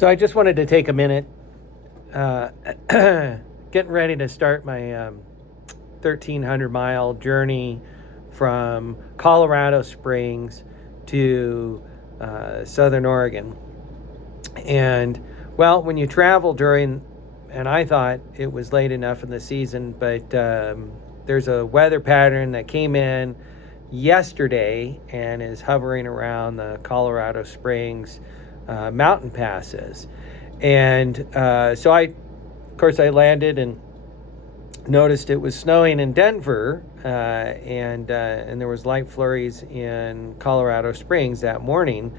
So I just wanted to take a minute, uh, getting ready to start my 1,300-mile journey from Colorado Springs to Southern Oregon. And, well, when you travel during, and I thought it was late enough in the season, but there's a weather pattern that came in yesterday and is hovering around the Colorado Springs mountain passes. And so of course, I landed and noticed it was snowing in Denver, and there was light flurries in Colorado Springs that morning.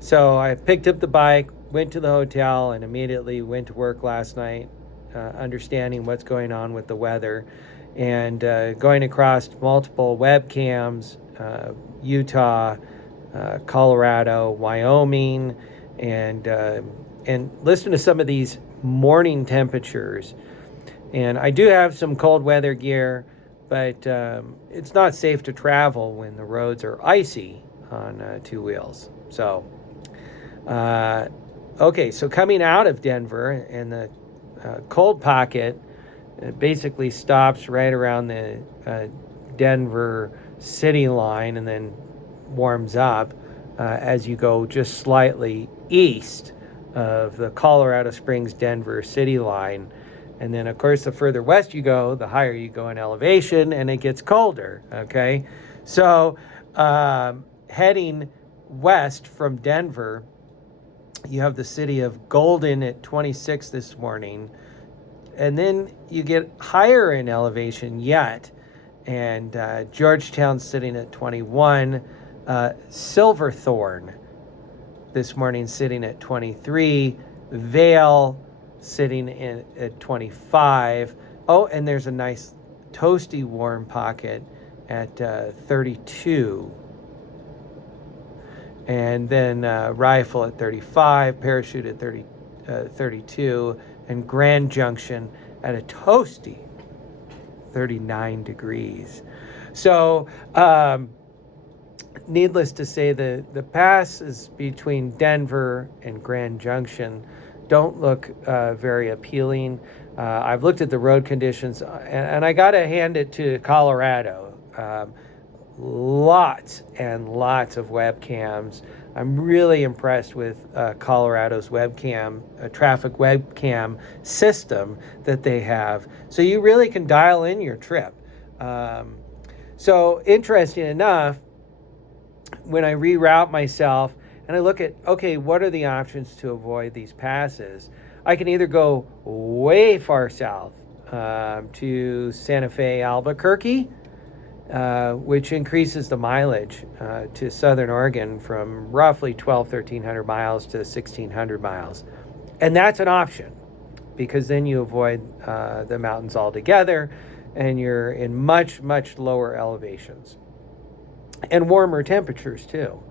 So I picked up the bike, went to the hotel, and immediately went to work last night, understanding what's going on with the weather, and going across multiple webcams, Utah, Colorado, Wyoming, and listen to some of these morning temperatures. And I do have some cold weather gear, but it's not safe to travel when the roads are icy on two wheels. So, okay, so coming out of Denver, and the cold pocket basically stops right around the Denver city line and then warms up as you go just slightly east of the Colorado Springs Denver city line. And then, of course, the further west you go, the higher you go in elevation, and it gets colder, okay? So heading west from Denver, you have the city of Golden at 26 this morning. And then you get higher in elevation yet, and Georgetown sitting at 21. Silverthorne this morning sitting at 23. Vail sitting at 25. Oh, and there's a nice toasty warm pocket at 32. And then Rifle at 35, Parachute at 32, and Grand Junction at a toasty 39 degrees. So, needless to say, the passes between Denver and Grand Junction don't look very appealing. I've looked at the road conditions, and I got to hand it to Colorado. Lots and lots of webcams. I'm really impressed with Colorado's traffic webcam system that they have. So you really can dial in your trip. So interesting enough, when I reroute myself and I look at, okay, what are the options to avoid these passes? I can either go way far south to Santa Fe, Albuquerque, which increases the mileage to Southern Oregon from roughly 1,300 miles to 1,600 miles. And that's an option, because then you avoid the mountains altogether, and you're in much, much lower elevations. And warmer temperatures, too.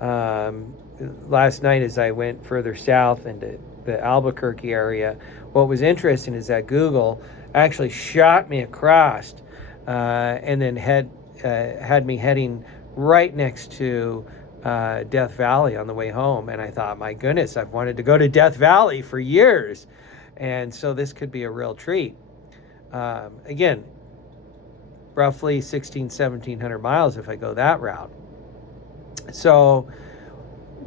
Last night, as I went further south into the Albuquerque area, what was interesting is that Google actually shot me across and then had me heading right next to Death Valley on the way home. And I thought, my goodness, I've wanted to go to Death Valley for years. And so this could be a real treat. Again, roughly 1,700 miles if I go that route. So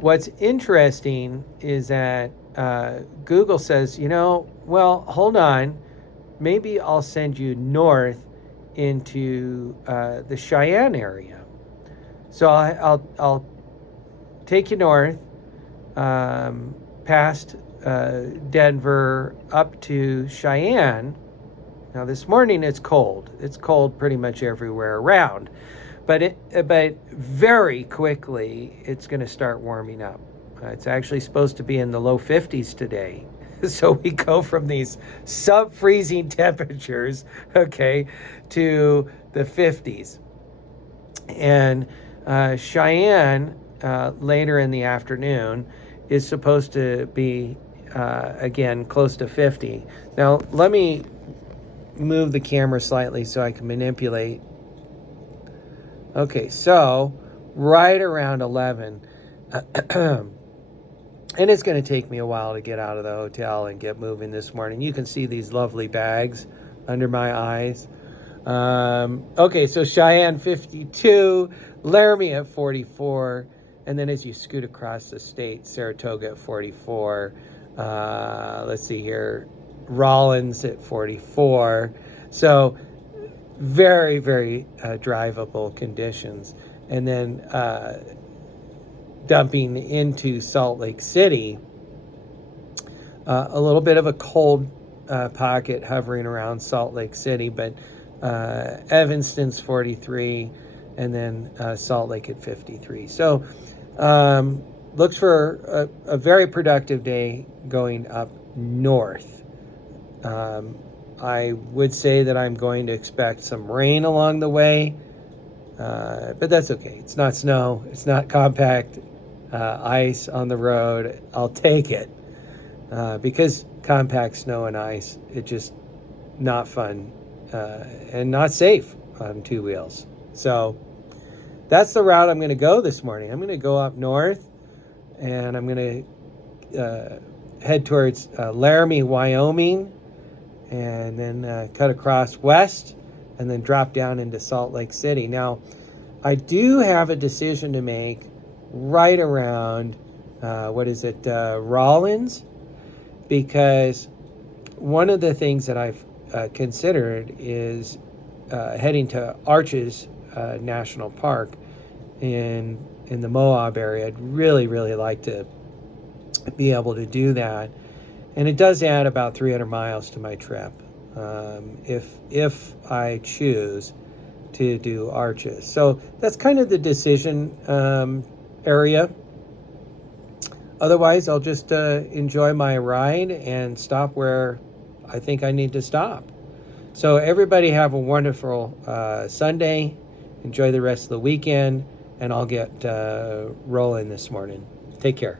what's interesting is that Google says, well, hold on, maybe I'll send you north into the Cheyenne area. So I'll take you north, past Denver up to Cheyenne. Now this morning it's cold. It's cold pretty much everywhere around, but very quickly it's going to start warming up. It's actually supposed to be in the low 50s today. So we go from these sub-freezing temperatures, okay, to the 50s. And Cheyenne, later in the afternoon, is supposed to be, again, close to 50. Now, let me move the camera slightly so I can manipulate. Okay, so right around 11, And it's going to take me a while to get out of the hotel and get moving this morning. You can see these lovely bags under my eyes. Okay, so Cheyenne 52, Laramie at 44, and then as you scoot across the state, Saratoga at 44. Let's see here, Rawlins at 44. So very, very drivable conditions. And then dumping into Salt Lake City, a little bit of a cold pocket hovering around Salt Lake City, but Evanston's 43, and then Salt Lake at 53. So looks for a very productive day going up north. I would say that I'm going to expect some rain along the way, but that's okay. It's not snow. It's not compact ice on the road. I'll take it because compact snow and ice, it's just not fun and not safe on two wheels. So that's the route I'm going to go this morning. I'm going to go up north, and I'm going to head towards Laramie, Wyoming, and then cut across west, and then drop down into Salt Lake City. Now, I do have a decision to make right around, Rawlins, because one of the things that I've considered is heading to Arches National Park in the Moab area. I'd really, really like to be able to do that. And it does add about 300 miles to my trip if I choose to do Arches. So that's kind of the decision area. Otherwise, I'll just enjoy my ride and stop where I think I need to stop. So everybody have a wonderful Sunday. Enjoy the rest of the weekend, and I'll get rolling this morning. Take care.